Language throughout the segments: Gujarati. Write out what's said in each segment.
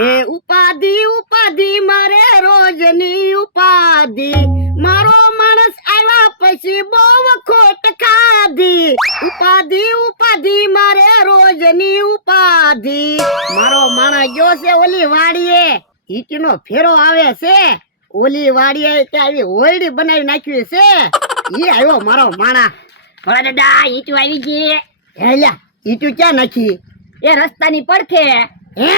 એ ઉપાધિ ઉપાધિ મારે રોજની ઉપાધિ, મારો માણસ આવ્યા પછી બહુ ખોટ ખાધી. ઉપાધિ ઉપાધિ મારે રોજની ઉપાધિ, મારો માણસ ગયો છે ઓલી વાડીએ, ઈટીનો ફેરો આવે છે. ઓલી વાડીએ આવી હોયડી બનાવી નાખી છે. ઈ આવ્યો મારો માણા. ભોળા દાદા ઈટુ આવી ગઈ. હેલ્યા ઈટુ ક્યાં નાખી? એ રસ્તાની પડખે. હે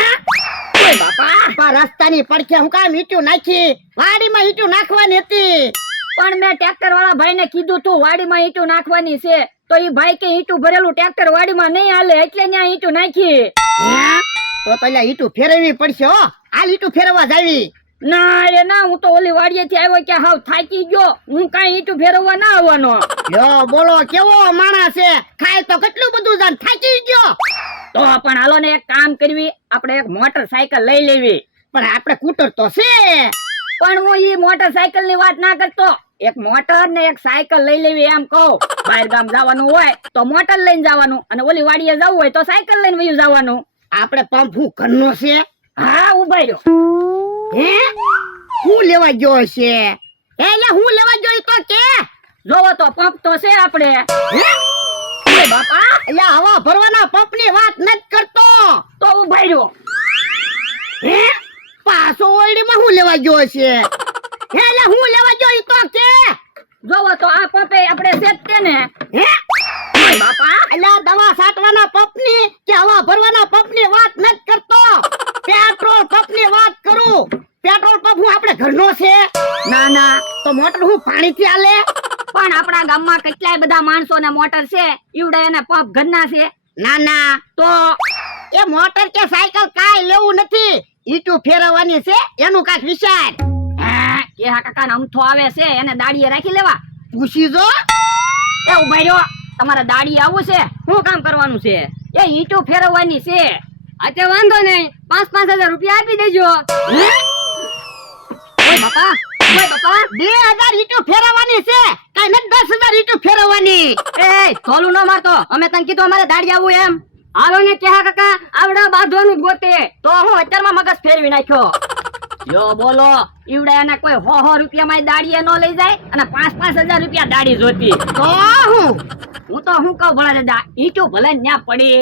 ઓય બાપા, રસ્તાની પડખે હું કામ ઈટુ નાખી? વાડીમાં ઈટુ નાખવાની હતી. પણ મેં ટ્રેક્ટર વાળા ભાઈ ને કીધું તું વાડીમાં ઈટુ નાખવાની છે, તો ઈ ભાઈ કે ઈટુ ભરેલું ટ્રેક્ટર વાડીમાં નહીં હાલે, એટલે ત્યાં ઈટુ નાખી. હે તો પેલા ઈટુ ફેરવવી પડશે હો. હાલ ઈટુ ફેરવવા જાવી. ના રે ના, હું તો ઓલી વાડીએ થી આવ્યો કે હાવ થાકી ગયો, હું કાઈ ઈટુ ફેરવવા ના આવવાનો. યો બોલો કેવો માણસ છે, ખાય તો કેટલું બધું જાન, થાકી ગયો. તો પણ હાલો ને એક કામ કરવી, આપણે એક મોટરસાયકલ લઈ લેવી. પણ આપણે કૂટર તો છે. પણ હું ઈ મોટરસાયકલ ની વાત ના કરતો, એક મોટર ને એક સાયકલ લઈ લેવી એમ કહું. બહાર ગામ જવાનું હોય તો મોટર લઈને જવાનું, અને ઓલી વાડીએ જવું હોય તો સાયકલ લઈને વયું જવાનું. આપણે પંપ હું ઘરનો છે. હા ઉભા રહ્યો. હે હું લેવા ગયો છે? એટલે હું લેવા ગયો ઈ તો કે જોવો તો પંપ તો છે આપણે. હે ઓય બાપા, એટલે હવા ભરવાના પંપ ની વાત નથી કરતો. તો ઉભા રહ્યો. હે પાછો ઓરડીમાં હું લેવા ગયો છે? એટલે હું લેવા ગયો ઈ તો કે જોવો તો આ પંપે આપણે સેટતે ને. હે ઓય બાપા, એટલે દવા છાંટવાના પંપ ની કે હવા ભરવાના પંપ ની વાત નથી કરતો, પેટ્રોલ પંપ ની વાત કરું. પેટ્રોલ પંપ હું આપણે ઘરનો છે. ના ના, તો મોટર હું પાણીથી હાલે? પણ આપણા ગામમાં કેટલાય બધા માણસો ને મોટર છે, ઈવડે એને પંપ ઘરના છે. ના ના, તો એ મોટર કે સાયકલ કાઈ લેવું નથી, ઈટુ ફેરવવાની છે એનું કાક વિચાર. કે હા કાકા અમથો આવે છે, એને દાડીએ રાખી લેવા. પૂછી જો. એ ઉભા રહ્યો, તમારે દાડી આવું છે? શું કામ કરવાનું છે? એ ઈટુ ફેરવવાની છે. આજે વાંધો નહીં, 5,000 રૂપિયા આપી દેજો. ઓય બાપા, ઓય બાપા, 2000 ઈટુ ફેરવવાની છે, કાઈ નથી 10,000 ઈટુ ફેરવવાની. એ થોલું ન મારતો, અમે તને કીધું અમારે દાડી આવું એમ. હાલો ને કે હા કાકા, આવડા બાંધવાનું ગોતે. તો હું અત્યારમાં મગજ ફેરવી નાખ્યો. યો બોલો, ઈવડા એને કોઈ 100 રૂપિયામાં દાડીએ ન લઈ જાય, અને 5,000 રૂપિયા દાડી જોતી. તો હું તો હું કહું ભલા દાદા, ઈટુ ભલે ન્યા પડી.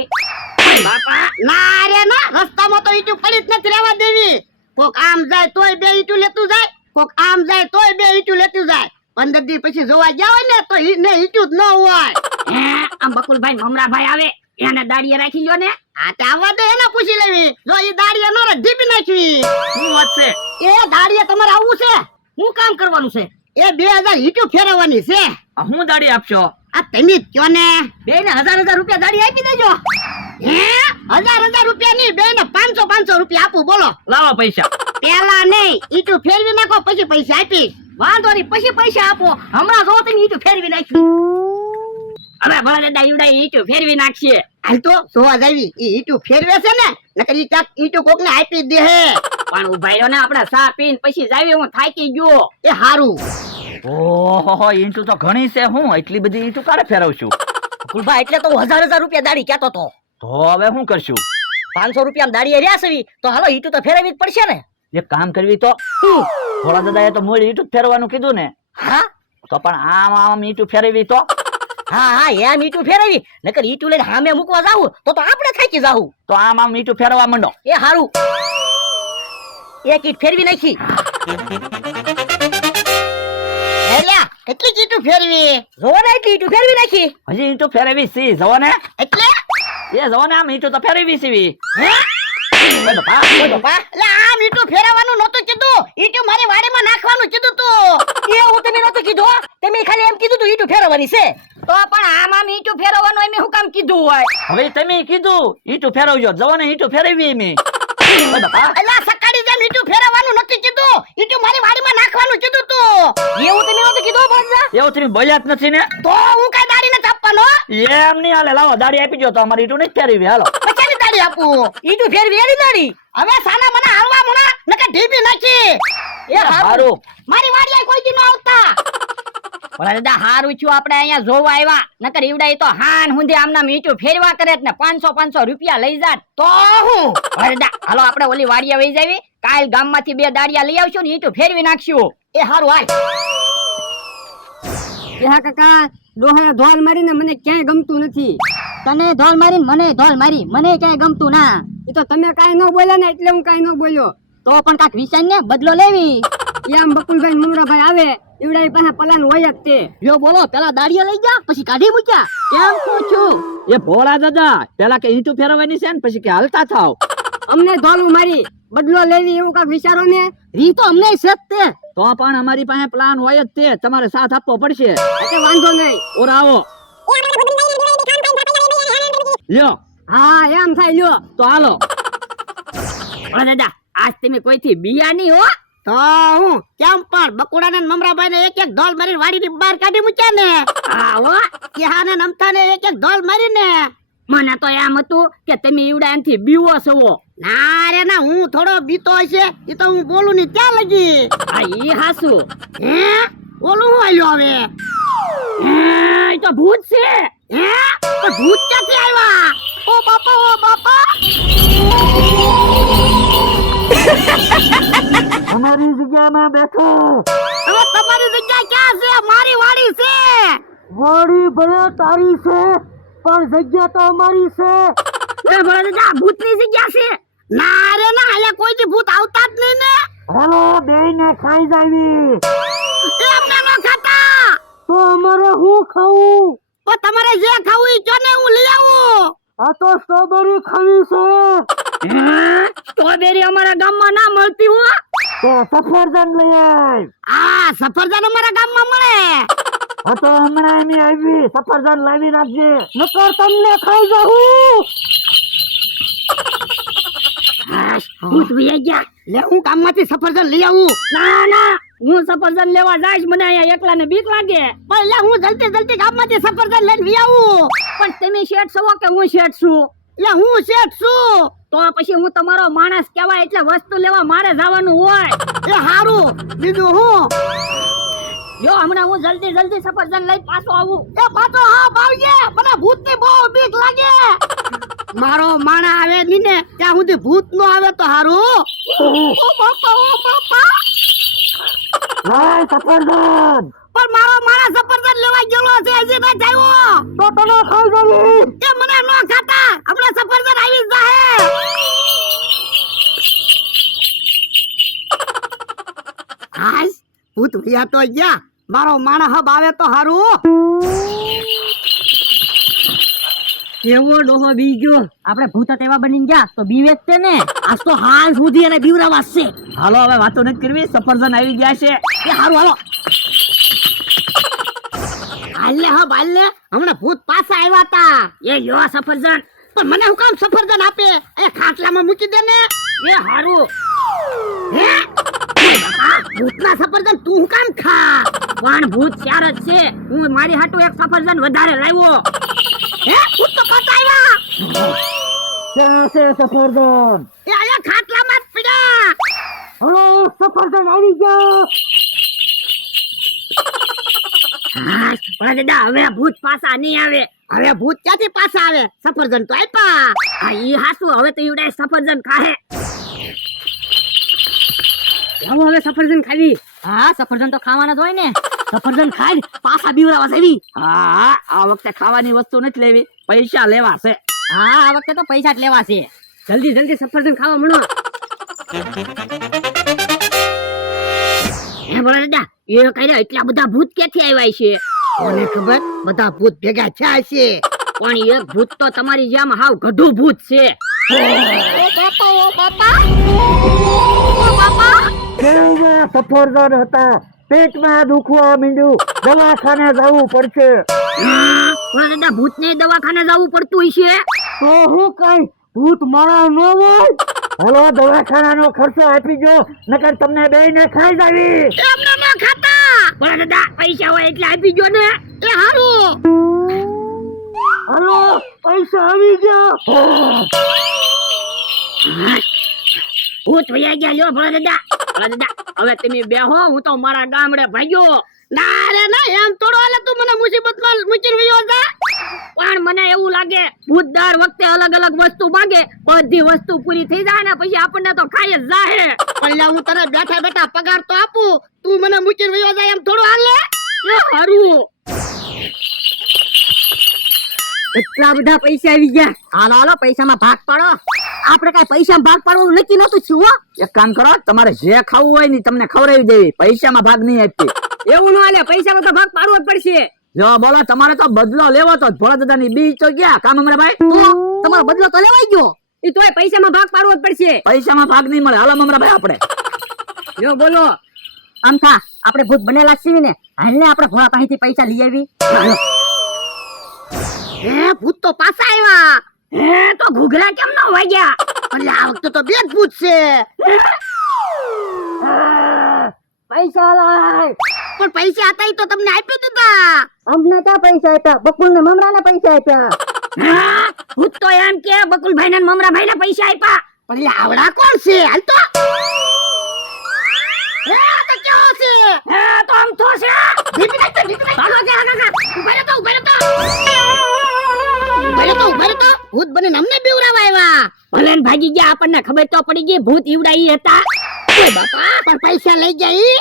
બાપા ના રે ના, રસ્તામાં તો ઈટુ પડી જ નથી રહેવા દેવી. કોક આમ જાય તોય 2 ઈટુ લેતું જાય, કોક આમ જાય તોય 2 ઈટુ લેતું જાય. 15 દી પછી જોવા ગયા હોય ને તો ઈને ઈટુ જ ન હોય. હે આમ બકુલભાઈ મમરાભાઈ આવે, એને દાડીએ રાખી લ્યો ને. આ તે આવવા દે, એને પૂછી લેવી. જો ઈ દાડીએ ન રે ઢીપી નાખવી. શું વાત છે? એ દાડીએ તમારે આવવું છે? શું કામ કરવાનું છે? એ 2000 ઈટુ ફેરવવાની છે. હું દાડી આપશો? આ તમે જ કયો ને. બે ને 1,000 રૂપિયા દાડી આપી દેજો. હે 1,000 રૂપિયા ની, બે ને 500 રૂપિયા આપું. બોલો લાવો પૈસા. પેલા નહીં, ઈટુ ફેરવી નાખો પછી પૈસા આપીશ. વાંધો નહીં, પછી પૈસા આપો. હમણાં જો તમે ઈટુ ફેરવી નાખ્યું. હવે ભલા દાદા ઈવડા ઈટુ ફેરવી નાખશે. હાલ તો જોવા જાવી. ઈ ઈટુ ફેરવે છે ને, નકર ઈ ચાક ઈટુ કોકને આપી દે હે. પણ ઉભા રહ્યો ને, આપણે ચા પીને પછી જાવી, હું થાકી ગયો. એ હારું. ઓહો, ઈંટુ તો ઘણી છે. હું એટલી બધી ઈંટુ કારે ફેરવશું? કુલભા એટલે તો 1,000 રૂપિયા દાડી કહેતો તો. તો હવે શું કરશું? 500 રૂપિયા દાડીએ રહ્યા છે, તો હાલો ઈટુ તો ફેરવવી જ પડશે ને. એક કામ કરવી તો, થોડા દાદાએ તો મૂળ ઈંટુ જ ફેરવાનું કીધું ને. હા તો પણ આમ આમ ઈંટુ ફેરવી તો. હા એમ ઈટુ ફેરવી, નકર ઈટુ લઈને સામે મૂકવા જાવું તો આપણે થાકી જાવું. તો આમ આમ ઈંટુ ફેરવા માંડો. એ હારું, એક ઈટ ફેરવી નાખી. હેલ્યા કેટલી ઈટુ ફેરવી? જોવો ને એટલી ઈટુ ફેરવી નાખી. હજી ઈંટુ ફેરવી સી જવો ને. એટલે એ જવો ને, આમ ઈંટુ તો ફેરવી સીવી. હે ઓય બાપા, ઓય બાપા, એટલે આમ ઈટુ ફેરવવાનું નહોતું કીધું, ઈટુ મારી વાડીમાં નાખવાનું કીધું તું. એવું તમે નહોતું કીધું, તમે ખાલી એમ કીધું તું ઈટુ ફેરવવાની છે. તો પણ આમ ઈટુ ફેરવવાનું એમ હું કામ કીધું હોય? હવે તમે કીધું ઈંટુ ફેરવજો, જવો ને ઈંટુ ફેરવી મે. ઓય બાપા, એટલે સકાડી જેમ ઈટુ ફેરવવાનું નથી કીધું, ઈટુ મારી વાડીમાં નાખવાનું કીધું તું. એવું તમે નહોતું કીધું ભણજા? એવું તમે બોલ્યા જ નથી ને. તો હું કઈ દાડી નથી આપવાનો? એમ નહીં હાલે, લાવો દાડી આપી દો તો અમારી ઈંટુ નહીં ફેરવી. હાલો પછીની દાડી આપું. ઈટુ ફેરવી એની દાડી. હવે સાના મને હાલવા મુણા, નકર ઢીપી નાખી. એ હારું. હારું. મારી વાડીએ કોઈ દી ન આવતા. ભોળા દાદા હારું છું આપણે અહીંયા જોવા આવ્યા, નકર ઈવડા તો હાન હુંધી આમના મીઠું ફેરવા કરે ને 500 રૂપિયા લઈ જાત તો હું ભોળા દાદા હાલો આપણે ઓલી વાડિયા વહી જાવી, કાલ ગામમાંથી 2 દાડિયા લઈ આવશું ને ઈટું ફેરવી નાખશું. એ હારું હાલ. હા કાકા, ડોહાએ ધોલ મારીને મને ક્યાંય ગમતું નથી. તને ધોલ મારીને મને ધોલ મારી, મને ક્યાંય ગમતું ના. એ તો તમે કાંઈ ન બોલ્યા ને એટલે હું કાંઈ ન બોલ્યો. તો પણ કાંઈક વિચાર ને બદલો લેવી. એમ બકુલભાઈ મુમરાભાઈ આવે ઈવડા પાસે પલાન હોય જ તે. યો બોલો પેલા દાડિયા લઈ જા પછી કાઢી મૂક્યા કેમ પૂછું? એ ભોળા દાદા પેલા કે ઈંટું ફેરવવાની છે ને પછી કે હાલતા થાવ. અમને ધોલું મારી બદલો લેવી એવું કાંઈક વિચારો ને. રી તો અમને છે જ તે. તો પણ અમારી પાસે પ્લાન હોય જ તે, તમારે સાથ આપવો પડશે. એટલે વાંધો નહીં. ઓર આવો લ્યો. હા એમ થાય લ્યો. તો હાલો. ભોળા દાદા આજ તમે કોઈથી બિયા નહીં હો. તો હું કેમ પણ બકુડાને ને મમરાભાઈને એક એક ઢોલ મારીને વાડીની બહાર કાઢી મૂક્યા ને. આવો કેહાને ને અમથાને એક એક ઢોલ મારીને. મને તો એમ હતું કે તમે ઈવડા એનથી બીવો છો. ના રે ના, હું થોડો બીતો હશે એ તો હું બોલું ની ત્યાં લગી. આ ઈ હાસુ હે બોલું હું આલ્યો હવે. એ તો ભૂત છે. હે તો ભૂત ક્યાંથી આવ્યા? ઓ બાપા ઓ બાપા. અમારી જગ્યામાં બેઠો. હવે તમારી જગ્યા ક્યાં છે? મારી વાડી છે. વાડી ભલે તારી છે પણ જગ્યા તો અમારી છે. એ ભોળા દાદા ભૂતની જગ્યા છે. ના રે ના, અહીંયા કોઈથી ભૂત આવતા જ નહીં ને. હાલો બેયને ખાઈ જાવી. એમને ન ખાતા. તો અમારે હું ખાવું? તો તમારે જે ખાવું ઈ જો ને, હું લઈ આવું. આ તો સ્ટ્રોબેરી ખાવી છે. સ્ટ્રોબેરી અમારા ગામમાં ના મળતી હો. તો સફરજન લઈ આવ. આ સફરજન અમારા ગામમાં મળે. આ તો હમણાં એની આવી સફરજન લાવી નાખજે, નકર તમને ખાઈ જાઉં. ભૂત વહી ગયા. લે હું ગામમાંથી સફરજન લઈ આવું. ના ના હું સફરજન લેવા જઈશ, મને અહીંયા એકલાને બીક લાગે. પણ લે હું જલ્દી ગામમાંથી સફરજન લઈને લઈ આવું. પણ તમે શેઠ છો કે હું શેઠ છું? લે હું શેઠ છું. તો પછી હું તમારો માણસ કહેવાય એટલે વસ્તુ લેવા મારે જવાનું હોય. એ હારું બીજું હું. જો હમણાં હું જલ્દી સફરજન લઈ પાછો આવું. એ પાછો હા બાવજે, મને ભૂતની બહુ બીક લાગે. મારો માણા આવે ની ને ત્યાં સુધી ભૂત નો આવે તો હારું. ઓ બાપા ઓ બાપા. લાય સફરજન. પણ મારો માણા સફરજન લેવા ગયેલો છે, હજી ન જાયો. તો તને ખાઈ જાવી. એ મને ન ખાતા, હમણાં સફરજન આવી જાહે. હાય ભૂત ભૈયા તો ગયા. મારો માણા હબ આવે તો હારું. કેવો ડોહો બીજો. આપણે ભૂત એવા બની ગયા તો બીવે જ તે ને. આજ તો હાલ સુધી એને બીવરાવા છે. હાલો હવે વાતો નથી કરવી, સફરજન આવી ગયા છે. એ હારું હાલો. હાલે હબ હાલે, હમણાં ભૂત પાછા આવ્યા તા. એ યો સફરજન. પણ મને હું કામ સફરજન આપે? એ ખાટલામાં મૂકી દે ને. એ હારું. હે ભૂતના સફરજન તું હું કામ ખા? પણ ભૂત ચાર જ છે, હું મારી હાટુ એક સફરજન વધારે લાવ્યો. હે ભૂત તો પાછા આવ્યા. ક્યાં છે સફરજન? એ આયા ખાટલામાં જ પડ્યા. હલો સફરજન આવી ગયા. ભોળા દાદા હવે ભૂત પાછા નહીં આવે. હવે ભૂત ક્યાંથી પાછા આવે? સફરજન તો આપ્યા. આ ઈ હાસુ હવે તો ઈવડે સફરજન ખાહે. આવો હવે સફરજન ખાવી. હા સફરજન તો ખાવાના જ હોય ને. સફરજન ખાઈ પાછા બીવરાવા છે. હા આ વખતે ખાવાની વસ્તુ નથી લેવી, પૈસા લેવા છે. હા આ વખતે તો પૈસા જ લેવા છે. જલ્દી સફરજન ખાવા મળો. હે ભોળા દાદા એ કઈ એટલા બધા ભૂત ક્યાંથી આવ્યા છે? કોને ખબર, બધા ભૂત ભેગા થયા છે. પણ એક ભૂત તો તમારી જેમ હાવ ગઢું ભૂત છે. ઓ બાપા ઓ બાપા ઓ બાપા. કેળમાં સફરજન હતા, પેટમાં દુખવા માંડ્યું, દવાખાને જવું પડશે. ભોળા દાદા ભૂતને દવાખાને જવું પડતું હશે. તો હું કઈ ભૂત મારા ન હોય? હાલો દવાખાનાનો ખર્ચો આપી જો, નકર તમને બેયને ખાઈ જાવી. એમને ન ખાતા. ભોળા દાદા પૈસા હોય એટલે આપી જો ને. એ હારું. હાલો પૈસા આવી ગયા. ભૂત વયા ગયા લ્યો ભોળા દાદા. ભોળા દાદા હવે તમે બેહો, હું તો મારા ગામડે ભાગ્યો. ના રે ના, એમ થોડો હાલે તું મને મુસીબતમાં મૂકીને વયો જા. પણ મને એવું લાગે ભૂત દર વખતે અલગ અલગ વસ્તુ માંગે, બધી વસ્તુ પૂરી થઈ જાય ને પછી આપણને તો ખાઈ જ જાહે. પહેલા હું તને બેઠા બેઠા પગાર તો આપું, તું મને મૂકીને વયો જાય એમ થોડું હાલે. હારું એટલા બધા પૈસા આવી ગયા. હાલો હાલો પૈસામાં ભાગ પાડો. આપણે કઈ પૈસામાં ભાગ પાડવાનું નક્કી નહોતું થયું હો. એક કામ કરો, તમારે જે ખાવું હોય ને તમને ખવડાવી દેવી, પૈસામાં ભાગ નહીં આપતી. એવું ન હાલે, પૈસામાં તો ભાગ પાડવો જ પડશે. જો બોલો, તમારે તો બદલો લેવો તો ભોળા દાદાની બીજ તો ગયા કામ ભાઈ. તો તમારો બદલો તો લેવાઈ ગયો. એ તોય પૈસામાં ભાગ પાડવો જ પડશે. પૈસામાં ભાગ નહીં મળે. હાલો મમરાભાઈ આપણે જો બોલો, આમ થા આપણે ભૂત બનેલા છીએ ને, હાલને આપણે ભોળા પાસેથી પૈસા લઈ આવી. હે ભૂત તો પાછા આવ્યા. હે તો ઘૂઘરા કેમ ન વાગ્યા? એટલે આ વખતે તો બે જ ભૂત છે. પૈસા લાય. પણ પૈસા હતા ઈ તો તમને આપી દીધા. અમને ક્યાં પૈસા આપ્યા? બકુલ ને મમરા ને પૈસા આપ્યા. હા, ભૂત તો એમ કે બકુલભાઈ ને મમરાભાઈ ને પૈસા આપ્યા. પણ એટલે આવડા કોણ છે? હાલ તો હે આ તો કેવો છે? હે તો આમ તો છે. દીપી નાખ તો, દીપી નાખ. ચાલો કે કાકા ઉભા રહો તો, ઉભા રહો તો. ઉભા રહો તો, ઉભા રહો તો. ભૂત બનીને અમને બીવરાવા આવ્યા. ભલે ને ભાગી ગયા, આપણને ખબર તો પડી ગઈ ભૂત ઈવડા ઈ હતા. ઓય બાપા, પણ પૈસા લઈ ગયા ઈ.